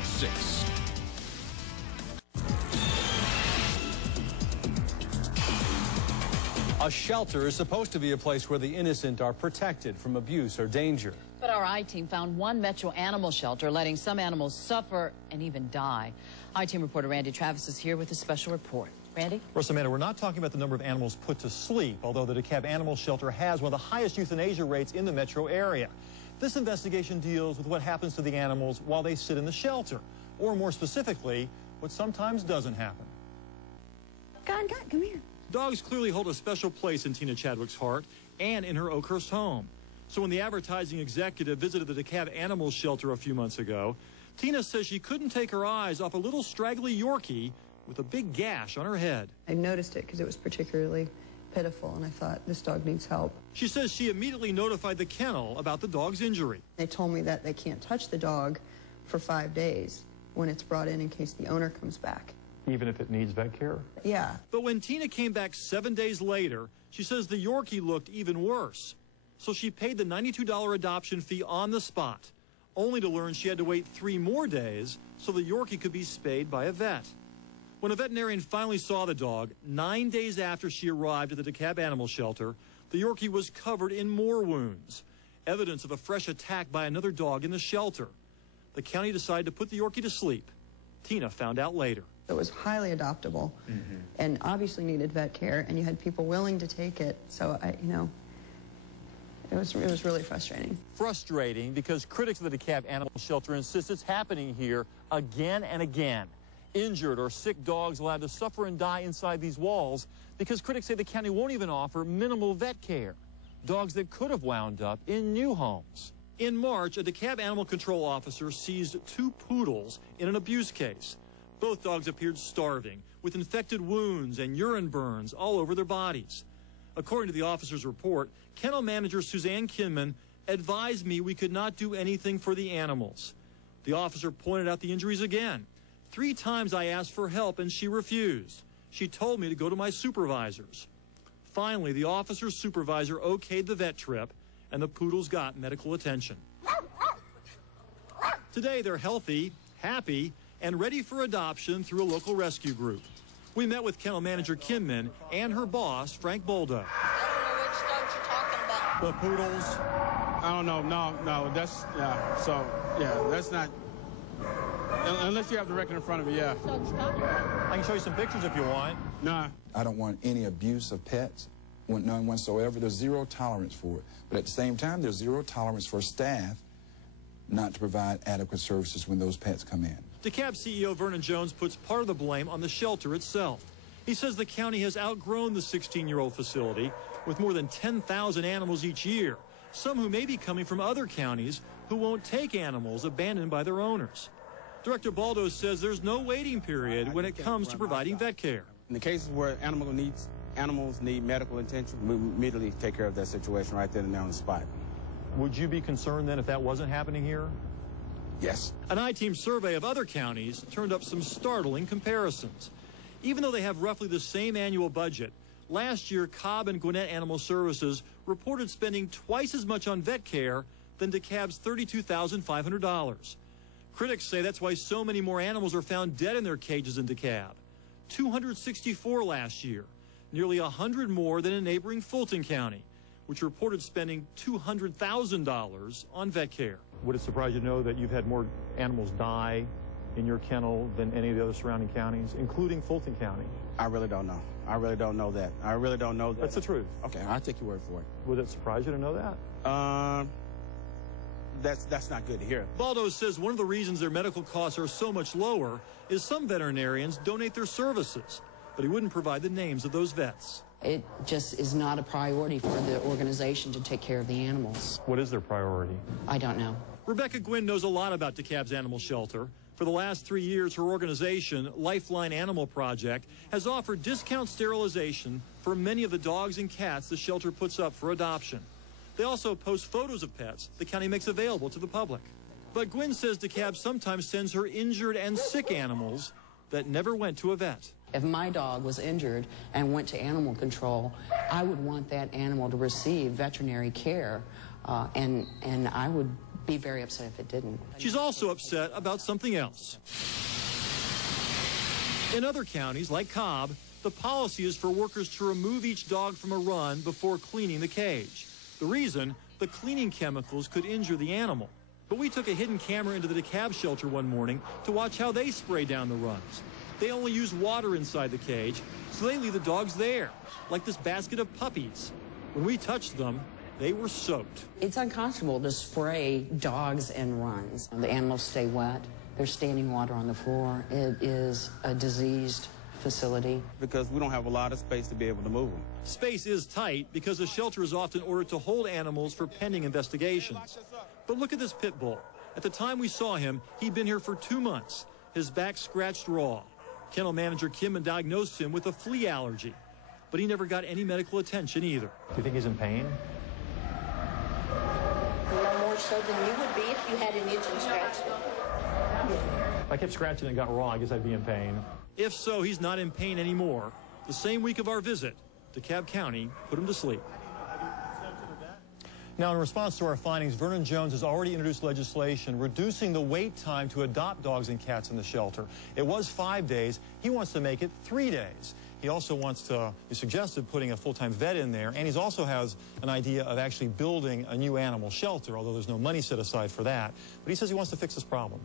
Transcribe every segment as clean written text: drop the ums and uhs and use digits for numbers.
at 6. A shelter is supposed to be a place where the innocent are protected from abuse or danger. But our I-Team found one Metro animal shelter letting some animals suffer and even die. I-Team reporter Randy Travis is here with a special report. Randy? Rosamanda, we're not talking about the number of animals put to sleep, although the DeKalb Animal Shelter has one of the highest euthanasia rates in the metro area. This investigation deals with what happens to the animals while they sit in the shelter, or more specifically, what sometimes doesn't happen. God, come here. Dogs clearly hold a special place in Tina Chadwick's heart and in her Oakhurst home. So when the advertising executive visited the DeKalb Animal Shelter a few months ago, Tina says she couldn't take her eyes off a little straggly Yorkie with a big gash on her head. I noticed it because it was particularly pitiful, and I thought, this dog needs help. She says she immediately notified the kennel about the dog's injury. They told me that they can't touch the dog for 5 days when it's brought in case the owner comes back. Even if it needs vet care? Yeah. But when Tina came back 7 days later, she says the Yorkie looked even worse. So she paid the $92 adoption fee on the spot, only to learn she had to wait 3 more days so the Yorkie could be spayed by a vet. When a veterinarian finally saw the dog, 9 days after she arrived at the DeKalb Animal Shelter, the Yorkie was covered in more wounds, evidence of a fresh attack by another dog in the shelter. The county decided to put the Yorkie to sleep. Tina found out later. It was highly adoptable and obviously needed vet care, and you had people willing to take it. So, it was really frustrating. Frustrating because critics of the DeKalb Animal Shelter insist it's happening here again and again. Injured or sick dogs allowed to suffer and die inside these walls because critics say the county won't even offer minimal vet care. Dogs that could have wound up in new homes. In March, a DeKalb Animal Control officer seized 2 poodles in an abuse case. Both dogs appeared starving, with infected wounds and urine burns all over their bodies. According to the officer's report, kennel manager Suzanne Kinman advised me we could not do anything for the animals. The officer pointed out the injuries again. 3 times I asked for help and she refused. She told me to go to my supervisors. Finally, the officer's supervisor okayed the vet trip and the poodles got medical attention. Today they're healthy, happy, and ready for adoption through a local rescue group. We met with kennel manager Kinman and her boss, Frank Boldo. I don't know which dogs you're talking about. The poodles? I don't know. No, that's, that's not, unless you have the record in front of you, yeah. I can show you some pictures if you want. Nah. I don't want any abuse of pets, none whatsoever. There's zero tolerance for it. But at the same time, there's zero tolerance for staff not to provide adequate services when those pets come in. DeKalb CEO Vernon Jones puts part of the blame on the shelter itself. He says the county has outgrown the 16-year-old facility with more than 10,000 animals each year, some who may be coming from other counties who won't take animals abandoned by their owners. Director Baldo says there's no waiting period when it comes to providing vet care. In the cases where animals need medical attention, we immediately take care of that situation right then and there on the spot. Would you be concerned then if that wasn't happening here? Yes. An I-Team survey of other counties turned up some startling comparisons. Even though they have roughly the same annual budget, last year Cobb and Gwinnett Animal Services reported spending twice as much on vet care than DeKalb's $32,500. Critics say that's why so many more animals are found dead in their cages in DeKalb. 264 last year, nearly 100 more than in neighboring Fulton County, which reported spending $200,000 on vet care. Would it surprise you to know that you've had more animals die in your kennel than any of the other surrounding counties, including Fulton County? I really don't know. I really don't know that. I really don't know that. That's the truth. Okay, I'll take your word for it. Would it surprise you to know that? That's not good to hear. Baldo says one of the reasons their medical costs are so much lower is some veterinarians donate their services, but he wouldn't provide the names of those vets. It just is not a priority for the organization to take care of the animals. What is their priority? I don't know. Rebecca Gwynn knows a lot about DeKalb's animal shelter. For the last 3 years, her organization, Lifeline Animal Project, has offered discount sterilization for many of the dogs and cats the shelter puts up for adoption. They also post photos of pets the county makes available to the public. But Gwynn says DeKalb sometimes sends her injured and sick animals that never went to a vet. If my dog was injured and went to animal control, I would want that animal to receive veterinary care, and I would be very upset if it didn't. She's also upset about something else. In other counties, like Cobb, the policy is for workers to remove each dog from a run before cleaning the cage. The reason? The cleaning chemicals could injure the animal. But we took a hidden camera into the DeKalb shelter one morning to watch how they spray down the runs. They only use water inside the cage, so they leave the dogs there, like this basket of puppies. When we touched them, they were soaked. It's unconscionable to spray dogs in runs. The animals stay wet. There's standing water on the floor. It is a diseased facility. Because we don't have a lot of space to be able to move them. Space is tight because the shelter is often ordered to hold animals for pending investigations. But look at this pit bull. At the time we saw him, he'd been here for 2 months. His back scratched raw. Kennel manager Kim had diagnosed him with a flea allergy. But he never got any medical attention either. Do you think he's in pain? No more so than you would be if you had an itch and scratched it. If I kept scratching and got raw, I guess I'd be in pain. If so, he's not in pain anymore. The same week of our visit, DeKalb County put him to sleep. Now, in response to our findings, Vernon Jones has already introduced legislation reducing the wait time to adopt dogs and cats in the shelter. It was 5 days. He wants to make it 3 days. He also wants to, he suggested putting a full-time vet in there, and he also has an idea of actually building a new animal shelter, although there's no money set aside for that. But he says he wants to fix this problem.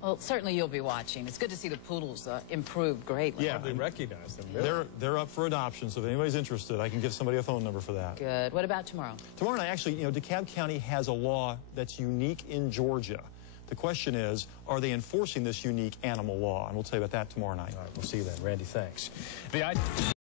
Well, certainly you'll be watching. It's good to see the poodles improve greatly. Yeah, They recognize them, really. they're up for adoption, so if anybody's interested, I can give somebody a phone number for that. Good. What about tomorrow? Tomorrow night, actually, DeKalb County has a law that's unique in Georgia. The question is, are they enforcing this unique animal law? And we'll tell you about that tomorrow night. All right, we'll see you then. Randy, thanks.